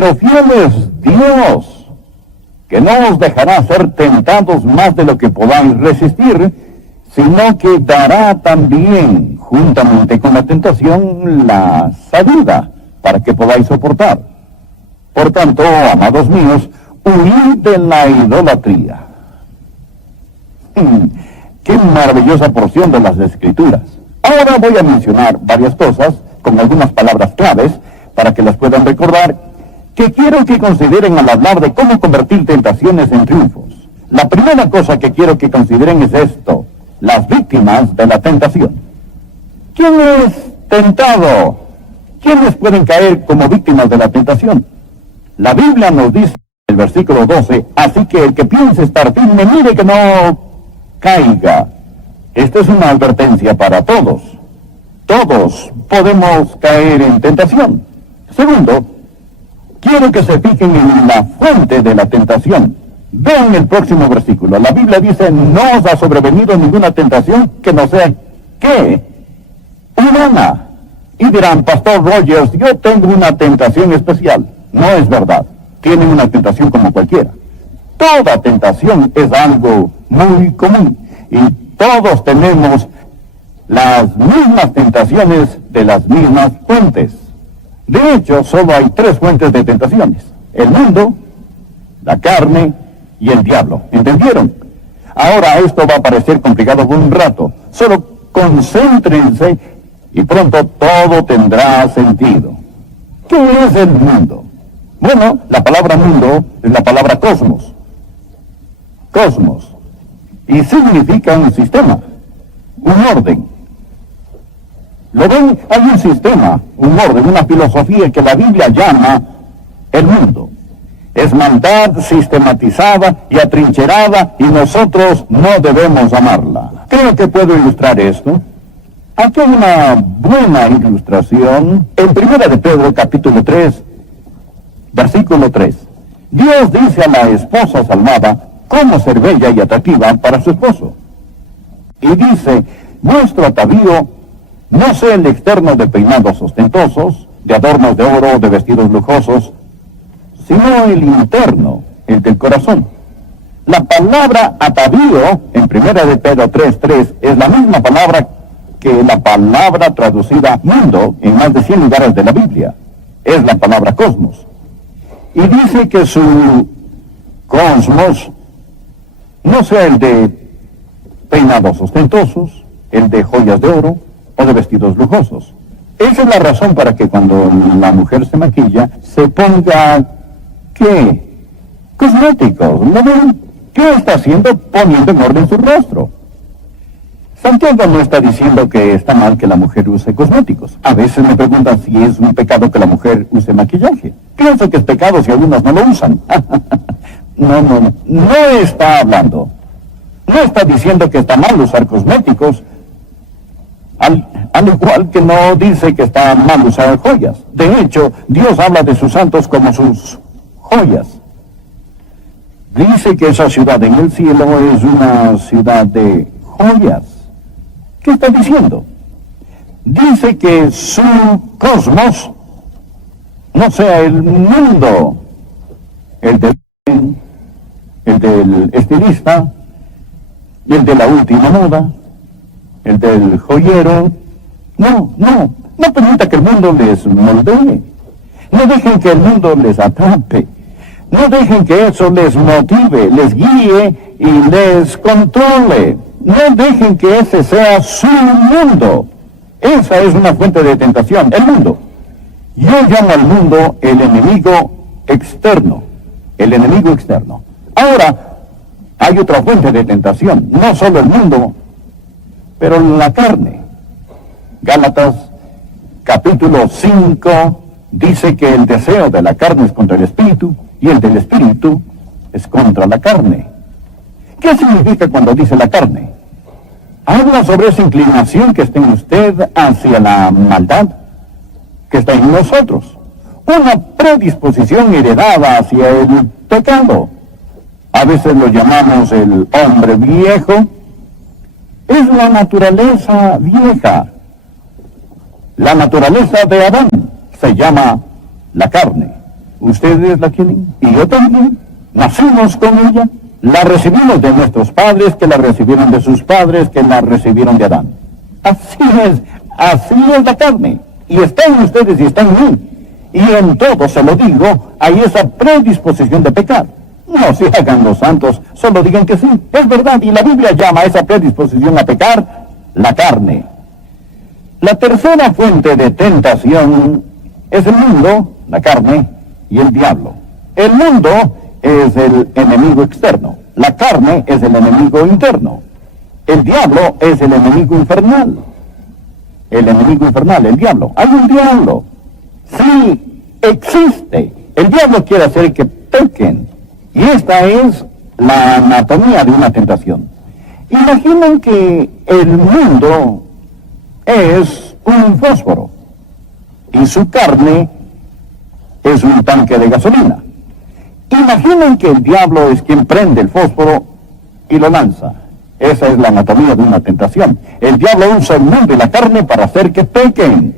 Pero fiel es Dios, que no os dejará ser tentados más de lo que podáis resistir, sino que dará también, juntamente con la tentación, la salida, para que podáis soportar. Por tanto, amados míos, huid de la idolatría. ¡Qué maravillosa porción de las Escrituras! Ahora voy a mencionar varias cosas, con algunas palabras claves, para que las puedan recordar, que quiero que consideren al hablar de cómo convertir tentaciones en triunfos. La primera cosa que quiero que consideren es esto: las víctimas de la tentación. ¿Quién es tentado? ¿Quiénes pueden caer como víctimas de la tentación? La Biblia nos dice en el versículo 12, así que el que piense estar firme, mire que no caiga. Esta es una advertencia para todos. Todos podemos caer en tentación. Segundo, quiero que se fijen en la fuente de la tentación. Vean el próximo versículo. La Biblia dice, no os ha sobrevenido ninguna tentación que no sea, ¿qué? Humana. Y dirán, Pastor Rogers, yo tengo una tentación especial. No es verdad. Tienen una tentación como cualquiera. Toda tentación es algo muy común. Y todos tenemos las mismas tentaciones de las mismas fuentes. De hecho, solo hay 3 fuentes de tentaciones: el mundo, la carne y el diablo. ¿Entendieron? Ahora esto va a parecer complicado por un rato. Solo concéntrense y pronto todo tendrá sentido. ¿Qué es el mundo? Bueno, la palabra mundo es la palabra cosmos. Cosmos. Y significa un sistema, un orden. ¿Lo ven? Hay un sistema, un orden, una filosofía que la Biblia llama el mundo. Es maldad sistematizada y atrincherada, y nosotros no debemos amarla. Creo que puedo ilustrar esto. Aquí hay una buena ilustración en 1 de Pedro, capítulo 3, versículo 3. Dios dice a la esposa salvada cómo ser bella y atractiva para su esposo. Y dice, vuestro atavío no sea el externo de peinados ostentosos, de adornos de oro, de vestidos lujosos, sino el interno, el del corazón. La palabra atavío, en 1 de Pedro 3:3, es la misma palabra que la palabra traducida mundo en más de 100 lugares de la Biblia. Es la palabra cosmos. Y dice que su cosmos no sea el de peinados ostentosos, el de joyas de oro o de vestidos lujosos. Esa es la razón para que cuando la mujer se maquilla, se ponga, ¿qué? Cosméticos. ¿No ven? ¿Qué está haciendo? Poniendo en orden su rostro. Santiago no está diciendo que está mal que la mujer use cosméticos. A veces me preguntan si es un pecado que la mujer use maquillaje. Pienso que es pecado si algunos no lo usan. No está hablando. No está diciendo que está mal usar cosméticos, al igual que no dice que está mal usar joyas. De hecho, Dios habla de sus santos como sus joyas. Dice que esa ciudad en el cielo es una ciudad de joyas. ¿Qué está diciendo? Dice que su cosmos no sea el mundo, el del estilista, el de la última moda, el del joyero. No permita que el mundo les moldee. No dejen que el mundo les atrape. No dejen que eso les motive, les guíe y les controle. No dejen que ese sea su mundo. Esa es una fuente de tentación, el mundo. Yo llamo al mundo el enemigo externo. El enemigo externo. Ahora, hay otra fuente de tentación. No solo el mundo, pero la carne. Gálatas, capítulo 5, dice que el deseo de la carne es contra el espíritu, y el del espíritu es contra la carne. ¿Qué significa cuando dice la carne? Habla sobre esa inclinación que está en usted hacia la maldad, que está en nosotros. Una predisposición heredada hacia el pecado. A veces lo llamamos el hombre viejo. Es la naturaleza vieja. La naturaleza de Adán se llama la carne. Ustedes la tienen y yo también. Nacimos con ella. La recibimos de nuestros padres, que la recibieron de sus padres, que la recibieron de Adán. Así es la carne. Y está en ustedes y está en mí. Y en todo, se lo digo, hay esa predisposición de pecar. No se hagan los santos, solo digan que sí. Es verdad, y la Biblia llama a esa predisposición a pecar la carne. La tercera fuente de tentación es el mundo, la carne y el diablo. El mundo es el enemigo externo. La carne es el enemigo interno. El diablo es el enemigo infernal. El enemigo infernal, el diablo. Hay un diablo. Sí, existe. El diablo quiere hacer que pequen. Y esta es la anatomía de una tentación. Imaginen que el mundo es un fósforo y su carne es un tanque de gasolina. Imaginen que el diablo es quien prende el fósforo y lo lanza. Esa es la anatomía de una tentación. El diablo usa el mundo y la carne para hacer que pequen.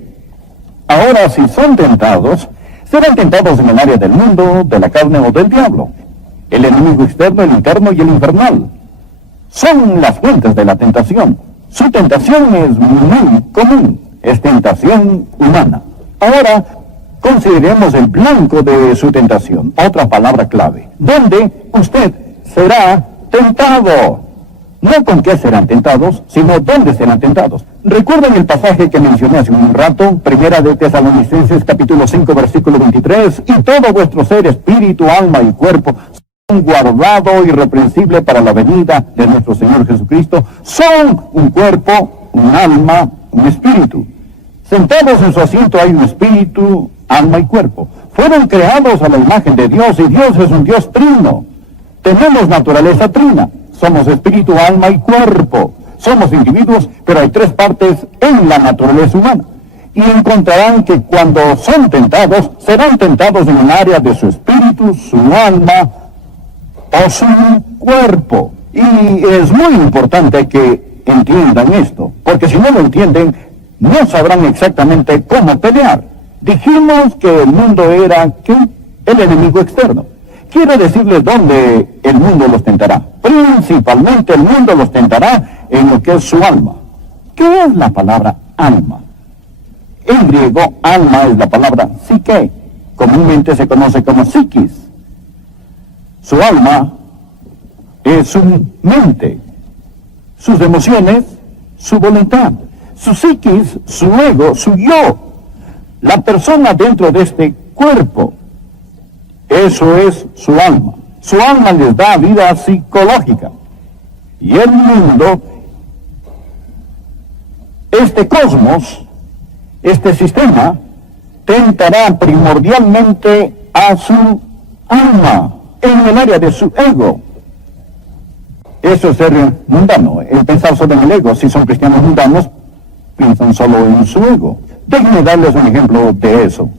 Ahora, si son tentados, serán tentados en el área del mundo, de la carne o del diablo. El enemigo externo, el interno y el infernal son las fuentes de la tentación. Su tentación es muy común, es tentación humana. Ahora, consideremos el blanco de su tentación, otra palabra clave, donde usted será tentado. No con qué serán tentados, sino dónde serán tentados. Recuerden el pasaje que mencioné hace un rato, Primera de Tesalonicenses, capítulo 5, versículo 23, y todo vuestro ser, espíritu, alma y cuerpo, son guardado irreprensible para la venida de nuestro Señor Jesucristo. Son un cuerpo, un alma, un espíritu. Sentados en su asiento hay un espíritu, alma y cuerpo. Fueron creados a la imagen de Dios y Dios es un Dios trino. Tenemos naturaleza trina. Somos espíritu, alma y cuerpo. Somos individuos, pero hay tres partes en la naturaleza humana. Y encontrarán que cuando son tentados, serán tentados en un área de su espíritu, su alma o su cuerpo. Y es muy importante que entiendan esto, porque si no lo entienden, no sabrán exactamente cómo pelear. Dijimos que el mundo era, ¿qué? El enemigo externo. Quiero decirles dónde el mundo los tentará. Principalmente el mundo los tentará en lo que es su alma. ¿Qué es la palabra alma? En griego, alma es la palabra psique. Comúnmente se conoce como psiquis. Su alma es su mente, sus emociones, su voluntad, su psiquis, su ego, su yo. La persona dentro de este cuerpo. Eso es su alma. Su alma les da vida psicológica. Y el mundo, este cosmos, este sistema, tentará primordialmente a su alma, en el área de su ego. Eso es ser mundano, el pensar solo en el ego. Si son cristianos mundanos, piensan solo en su ego. Déjenme darles un ejemplo de eso.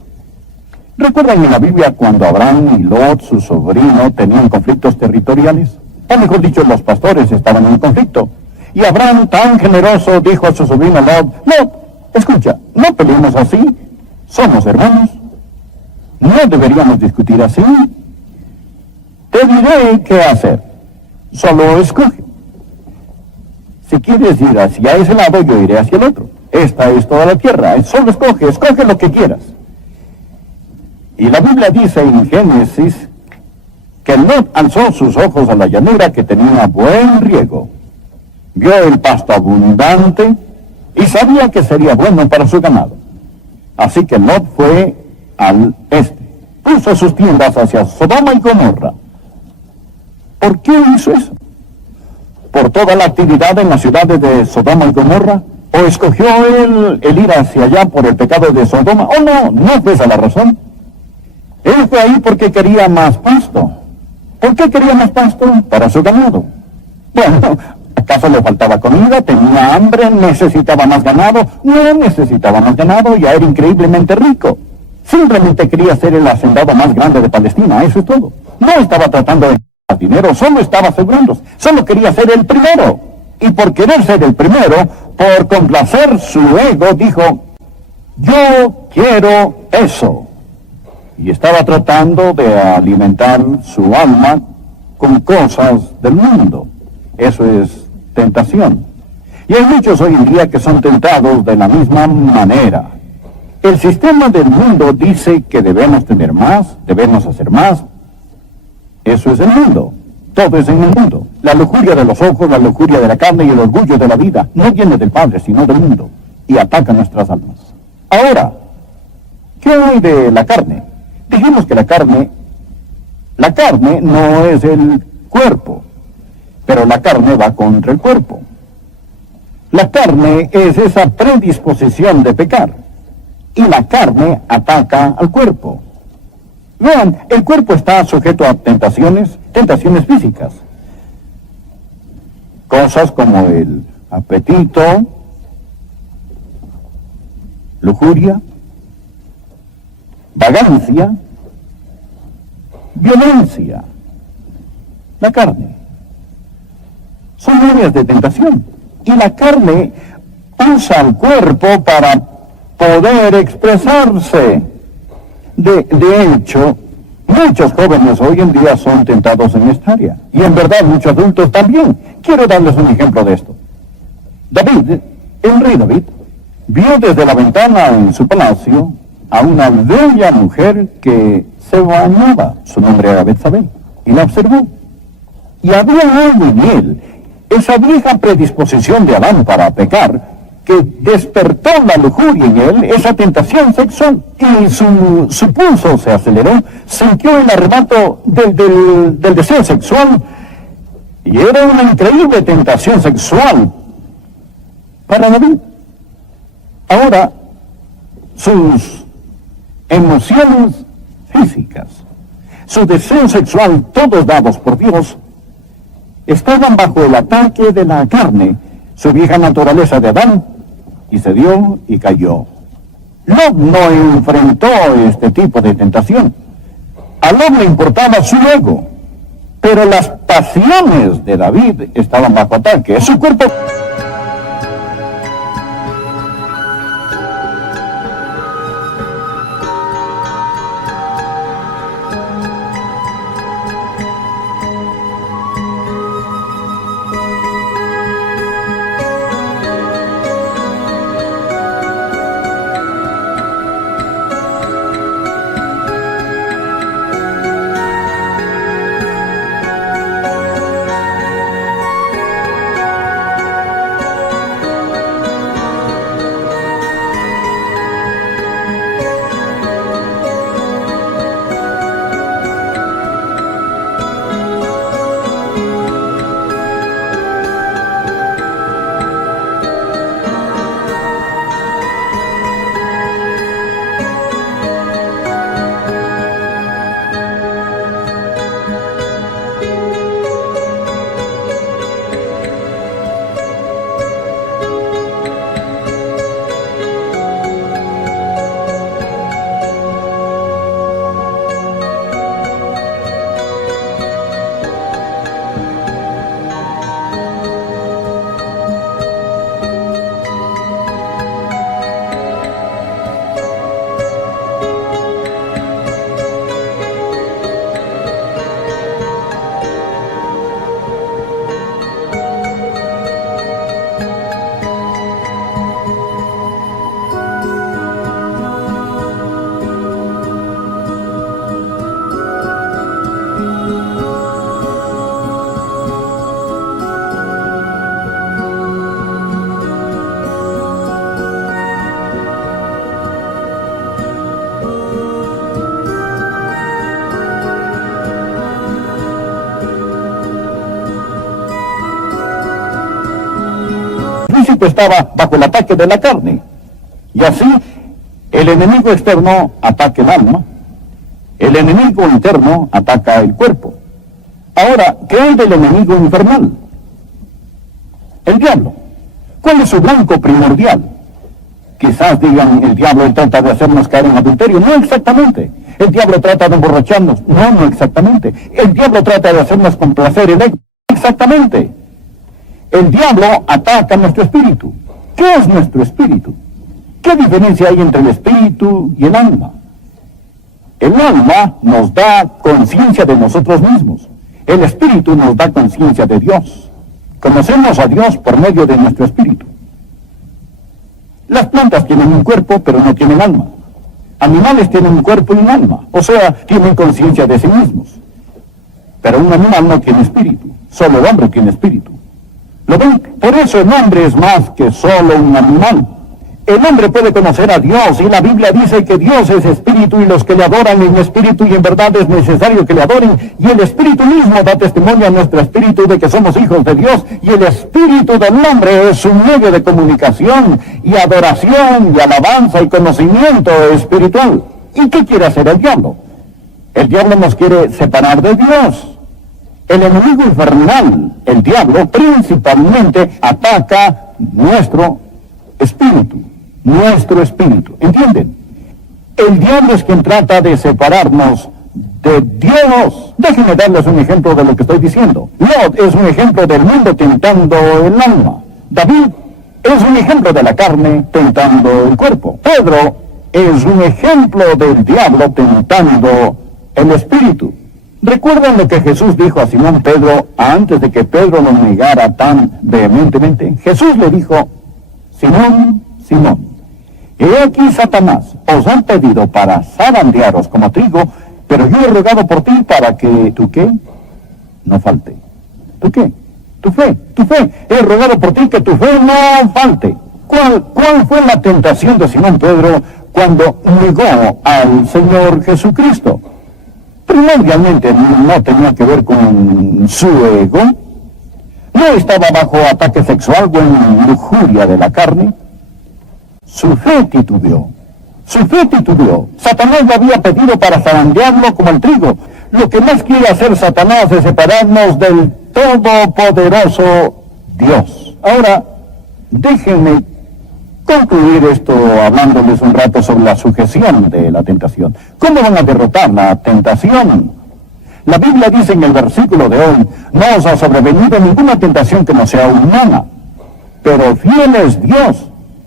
¿Recuerdan en la Biblia cuando Abraham y Lot, su sobrino, tenían conflictos territoriales? O mejor dicho, los pastores estaban en conflicto. Y Abraham, tan generoso, dijo a su sobrino Lot, Lot, escucha, no peleemos así, somos hermanos. No deberíamos discutir así. Te diré qué hacer. Solo escoge. Si quieres ir hacia ese lado, yo iré hacia el otro. Esta es toda la tierra. Solo escoge lo que quieras. Y la Biblia dice en Génesis que Lot alzó sus ojos a la llanura que tenía buen riego. Vio el pasto abundante y sabía que sería bueno para su ganado. Así que Lot fue al este. Puso sus tiendas hacia Sodoma y Gomorra. ¿Por qué hizo eso? ¿Por toda la actividad en las ciudades de Sodoma y Gomorra? ¿O escogió él el ir hacia allá por el pecado de Sodoma? ¿O no fue esa la razón? Él fue ahí porque quería más pasto. ¿Por qué quería más pasto? Para su ganado. Bueno, ¿acaso le faltaba comida? ¿Tenía hambre? ¿Necesitaba más ganado? No necesitaba más ganado, ya era increíblemente rico. Simplemente quería ser el hacendado más grande de Palestina, eso es todo. No estaba tratando de ganar dinero, solo estaba asegurando. Solo quería ser el primero. Y por querer ser el primero, por complacer su ego, dijo, yo quiero eso. y estaba tratando de alimentar su alma con cosas del mundo. Eso es tentación. Y hay muchos hoy en día que son tentados de la misma manera. El sistema del mundo dice que debemos tener más, debemos hacer más. Eso es el mundo. Todo es en el mundo. La lujuria de los ojos, la lujuria de la carne y el orgullo de la vida no viene del Padre, sino del mundo, y ataca nuestras almas. Ahora, ¿qué hay de la carne? Dijimos que la carne no es el cuerpo, pero la carne va contra el cuerpo. La carne es esa predisposición de pecar, y la carne ataca al cuerpo. Vean, el cuerpo está sujeto a tentaciones físicas. Cosas como el apetito, lujuria, vagancia, violencia. La carne. Son áreas de tentación. Y la carne usa el cuerpo para poder expresarse. De hecho, muchos jóvenes hoy en día son tentados en esta área. Y en verdad muchos adultos también. Quiero darles un ejemplo de esto. David, el rey David, vio desde la ventana en su palacio a una bella mujer que se bañaba. Su nombre era Betsabé. Y la observó. Y había algo en él, esa vieja predisposición de Adán para pecar, que despertó la lujuria en él, esa tentación sexual, y su pulso se aceleró, sintió el arrebato del deseo sexual, y era una increíble tentación sexual para David. Ahora, sus emociones físicas, su deseo sexual, todos dados por Dios, estaban bajo el ataque de la carne, su vieja naturaleza de Adán, y se dio y cayó. Lot no enfrentó este tipo de tentación. A Lot le importaba su ego, pero las pasiones de David estaban bajo ataque. Su cuerpo... estaba bajo el ataque de la carne. Y así, el enemigo externo ataca el alma, el enemigo interno ataca el cuerpo. Ahora, ¿qué hay del enemigo infernal? El diablo. ¿Cuál es su blanco primordial? Quizás digan, el diablo trata de hacernos caer en adulterio. No exactamente. El diablo trata de emborracharnos. No exactamente. El diablo trata de hacernos complacer el ego. Exactamente. El diablo ataca nuestro espíritu. ¿Qué es nuestro espíritu? ¿Qué diferencia hay entre el espíritu y el alma? El alma nos da conciencia de nosotros mismos. El espíritu nos da conciencia de Dios. Conocemos a Dios por medio de nuestro espíritu. Las plantas tienen un cuerpo, pero no tienen alma. Animales tienen un cuerpo y un alma, o sea, tienen conciencia de sí mismos. Pero un animal no tiene espíritu, solo el hombre tiene espíritu. ¿Lo ven? Por eso el hombre es más que solo un animal. El hombre puede conocer a Dios, y la Biblia dice que Dios es espíritu, y los que le adoran en espíritu y en verdad es necesario que le adoren, y el espíritu mismo da testimonio a nuestro espíritu de que somos hijos de Dios, y el espíritu del hombre es un medio de comunicación, y adoración, y alabanza, y conocimiento espiritual. ¿Y qué quiere hacer el diablo? El diablo nos quiere separar de Dios. El enemigo infernal, el diablo, principalmente ataca nuestro espíritu. ¿Entienden? El diablo es quien trata de separarnos de Dios. Déjenme darles un ejemplo de lo que estoy diciendo. Lot es un ejemplo del mundo tentando el alma. David es un ejemplo de la carne tentando el cuerpo. Pedro es un ejemplo del diablo tentando el espíritu. ¿Recuerdan lo que Jesús dijo a Simón Pedro antes de que Pedro lo negara tan vehementemente? Jesús le dijo: Simón, Simón, he aquí Satanás os han pedido para zarandearos como trigo, pero yo he rogado por ti para que, ¿tú qué? No falte. ¿Tú qué? Tu fe. He rogado por ti que tu fe no falte. ¿Cuál fue la tentación de Simón Pedro cuando negó al Señor Jesucristo? Primordialmente no tenía que ver con su ego. No estaba bajo ataque sexual o en lujuria de la carne. Su fe titubeó. Satanás le había pedido para zarandearlo como el trigo. Lo que más quiere hacer Satanás es separarnos del todopoderoso Dios. Ahora, déjenme concluir esto hablándoles un rato sobre la sujeción de la tentación. ¿Cómo van a derrotar la tentación? La Biblia dice en el versículo de hoy: no os ha sobrevenido ninguna tentación que no sea humana, pero fiel es Dios,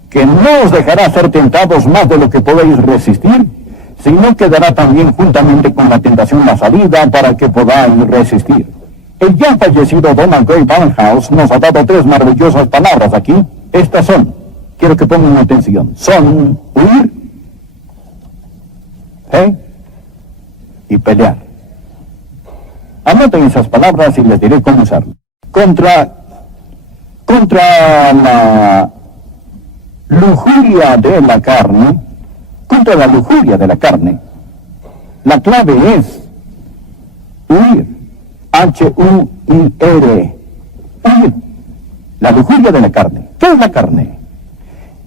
que no os dejará ser tentados más de lo que podéis resistir, sino que dará también juntamente con la tentación la salida para que podáis resistir. El ya fallecido Donald Grey Barnhouse nos ha dado 3 maravillosas palabras aquí. Estas son, quiero que pongan atención, son huir, fe y pelear. Anoten esas palabras y les diré cómo usarlas. Contra la lujuria de la carne, la clave es huir. H-U-I-R. Huir. La lujuria de la carne. ¿Qué es la carne?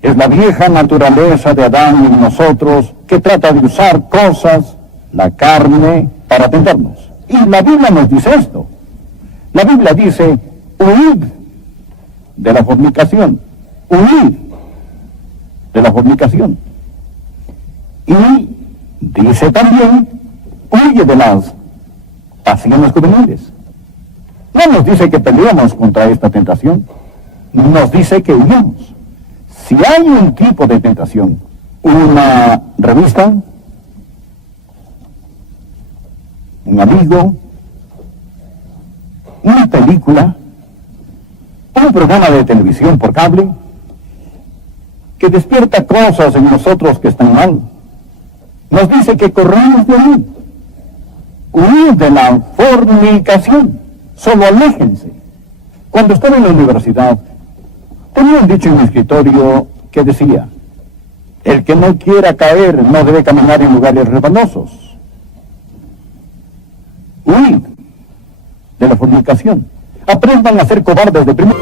Es la vieja naturaleza de Adán en nosotros que trata de usar cosas, la carne, para tentarnos. Y la Biblia nos dice esto. La Biblia dice: huid de la fornicación. Huid de la fornicación. Y dice también: huye de las pasiones juveniles. No nos dice que peleemos contra esta tentación. Nos dice que huyamos. Si hay un tipo de tentación, una revista, un amigo, una película, un programa de televisión por cable, que despierta cosas en nosotros que están mal, nos dice que corramos de ahí. Huir de la fornicación. Solo aléjense. Cuando estaba en la universidad, tenía un dicho en mi escritorio que decía: el que no quiera caer no debe caminar en lugares resbalosos. Huid de la fornicación. Aprendan a ser cobardes de primero.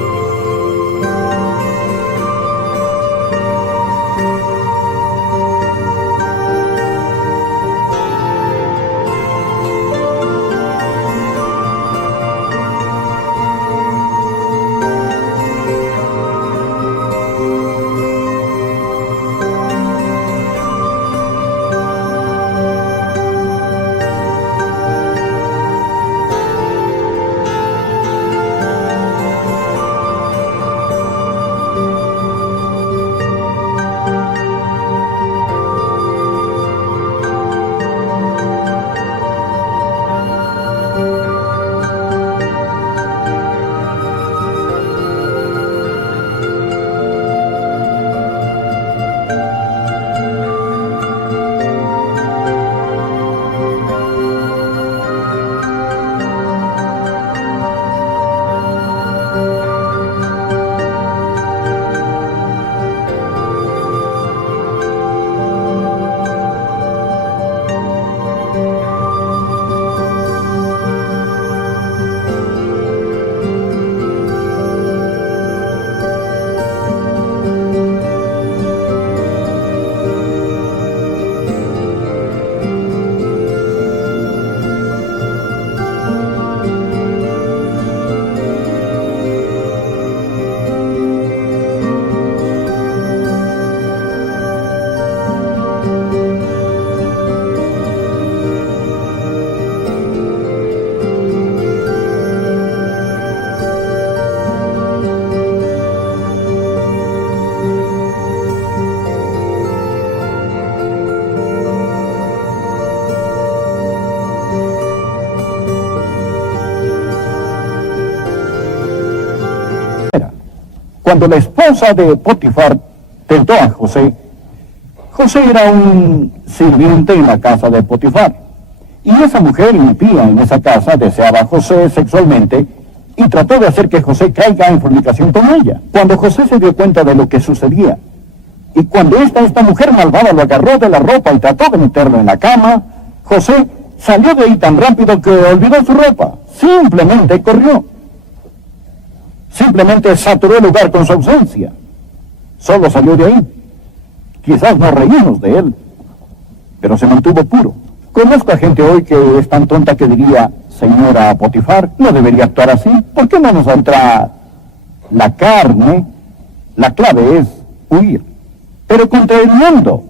Cuando la esposa de Potifar tentó a José, José era un sirviente en la casa de Potifar. Y esa mujer impía en esa casa deseaba a José sexualmente y trató de hacer que José caiga en fornicación con ella. Cuando José se dio cuenta de lo que sucedía, y cuando esta mujer malvada lo agarró de la ropa y trató de meterlo en la cama, José salió de ahí tan rápido que olvidó su ropa. Simplemente corrió. Simplemente saturó el lugar con su ausencia. Solo salió de ahí. Quizás nos reímos de él, pero se mantuvo puro. Conozco a gente hoy que es tan tonta que diría: señora Potifar, no debería actuar así. ¿Por qué no nos entra la carne? La clave es huir, pero contra el mundo.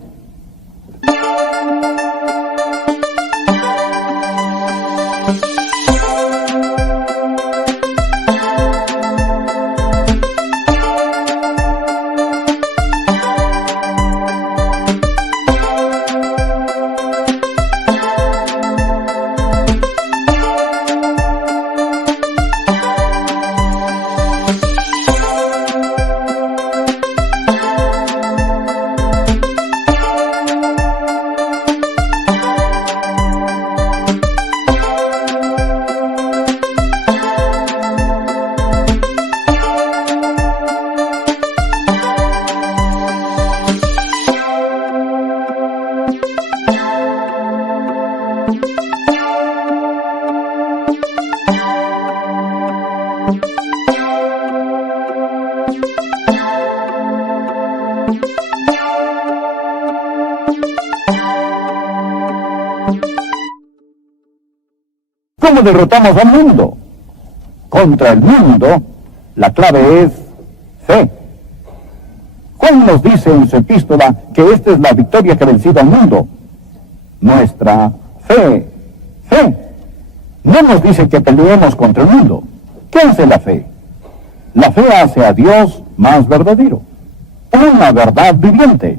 ¿Cómo derrotamos al mundo? Contra el mundo, la clave es fe. Juan nos dice en su epístola que esta es la victoria que ha vencido al mundo. Nuestra fe. Fe. No nos dice que peleemos contra el mundo. ¿Qué hace la fe? La fe hace a Dios más verdadero. Una verdad viviente.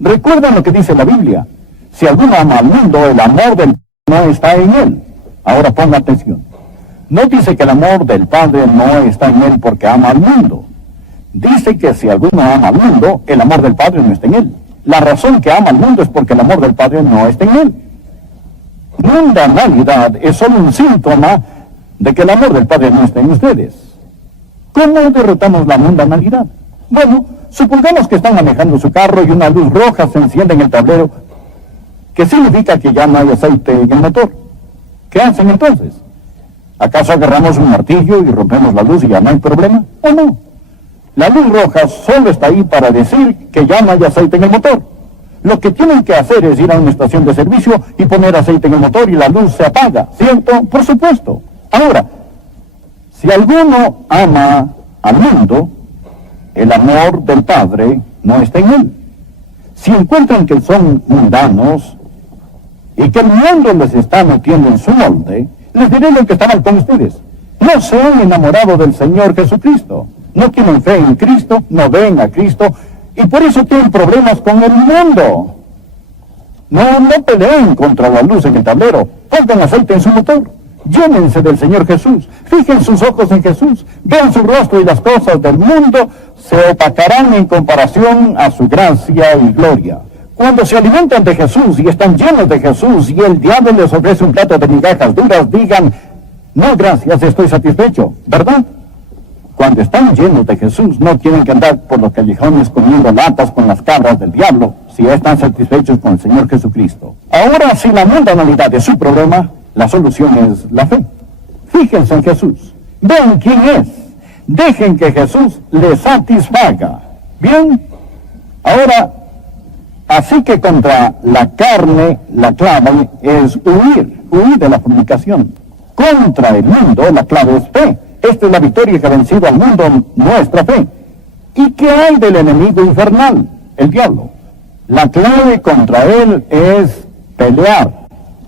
Recuerden lo que dice la Biblia. Si alguno ama al mundo, el amor del Padre no está en él. Ahora ponga atención. No dice que el amor del Padre no está en él porque ama al mundo. Dice que si alguno ama al mundo, el amor del Padre no está en él. La razón que ama al mundo es porque el amor del Padre no está en él. Mundanalidad es solo un síntoma de que el amor del Padre no está en ustedes. ¿Cómo derrotamos la mundanalidad? Bueno, supongamos que están manejando su carro y una luz roja se enciende en el tablero, que significa que ya no hay aceite en el motor. ¿Qué hacen entonces? ¿Acaso agarramos un martillo y rompemos la luz y ya no hay problema? ¿O no? La luz roja solo está ahí para decir que ya no hay aceite en el motor. Lo que tienen que hacer es ir a una estación de servicio y poner aceite en el motor y la luz se apaga, ¿cierto? Por supuesto. Ahora, si alguno ama al mundo, el amor del Padre no está en él. Si encuentran que son mundanos y que el mundo les está metiendo en su molde, les diré lo que está mal con ustedes. No se han enamorado del Señor Jesucristo. No tienen fe en Cristo, no ven a Cristo, y por eso tienen problemas con el mundo. No peleen contra la luz en el tablero. Pongan aceite en su motor. Llénense del Señor Jesús. Fijen sus ojos en Jesús. Vean su rostro y las cosas del mundo se opacarán en comparación a su gracia y gloria. Cuando se alimentan de Jesús y están llenos de Jesús y el diablo les ofrece un plato de migajas duras, digan: no, gracias, estoy satisfecho, ¿verdad? Cuando están llenos de Jesús, no tienen que andar por los callejones comiendo latas con las cabras del diablo, si ya están satisfechos con el Señor Jesucristo. Ahora, si la mundanalidad es su problema, la solución es la fe. Fíjense en Jesús. Vean quién es. Dejen que Jesús les satisfaga. ¿Bien? Ahora, así que contra la carne, la clave es huir de la fornicación. Contra el mundo, la clave es fe. Esta es la victoria que ha vencido al mundo, nuestra fe. ¿Y qué hay del enemigo infernal? El diablo. La clave contra él es pelear.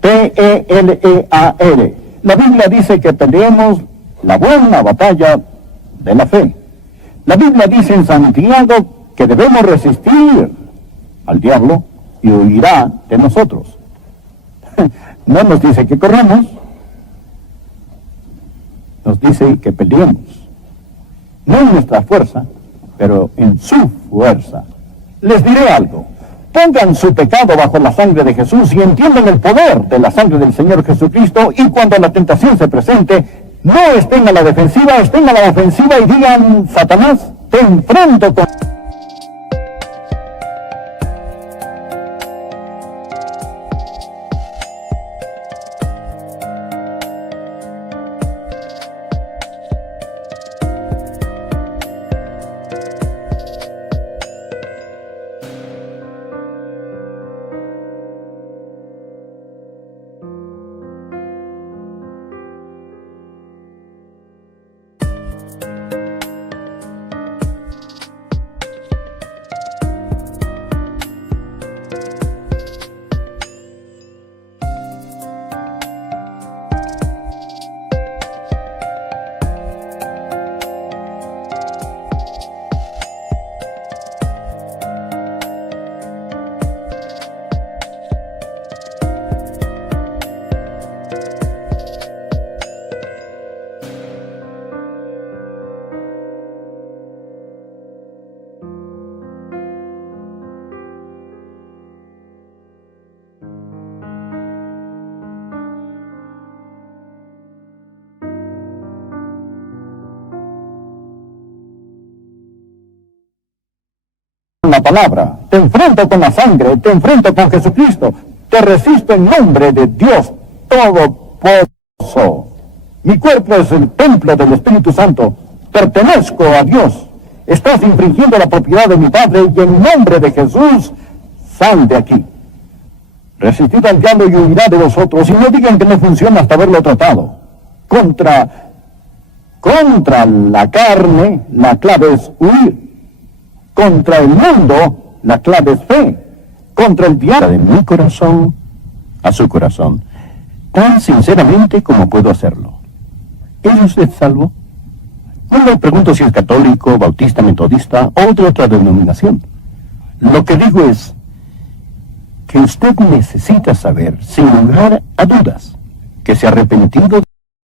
P-E-L-E-A-R. La Biblia dice que peleemos la buena batalla de la fe. La Biblia dice en Santiago que debemos resistir al diablo y huirá de nosotros. No nos dice que corramos, nos dice que peleemos. no en nuestra fuerza, pero en su fuerza. Les diré algo. Pongan su pecado bajo la sangre de Jesús y entiendan el poder de la sangre del Señor Jesucristo, y cuando la tentación se presente, no estén a la defensiva, estén a la ofensiva y digan: Satanás, te enfrento con... la palabra, te enfrento con la sangre, te enfrento con Jesucristo, te resisto en nombre de Dios Todopoderoso. Mi cuerpo es el templo del Espíritu Santo, pertenezco a Dios. Estás infringiendo la propiedad de mi Padre y en nombre de Jesús, sal de aquí. Resistid al diablo y huirá de vosotros, y no digan que no funciona hasta haberlo tratado. Contra la carne, la clave es huir. Contra el mundo, la clave es fe. Contra el diablo, de mi corazón a su corazón, tan sinceramente como puedo hacerlo. ¿Es usted salvo? No le pregunto si es católico, bautista, metodista o de otra denominación. Lo que digo es que usted necesita saber, sin lugar a dudas, que se ha arrepentido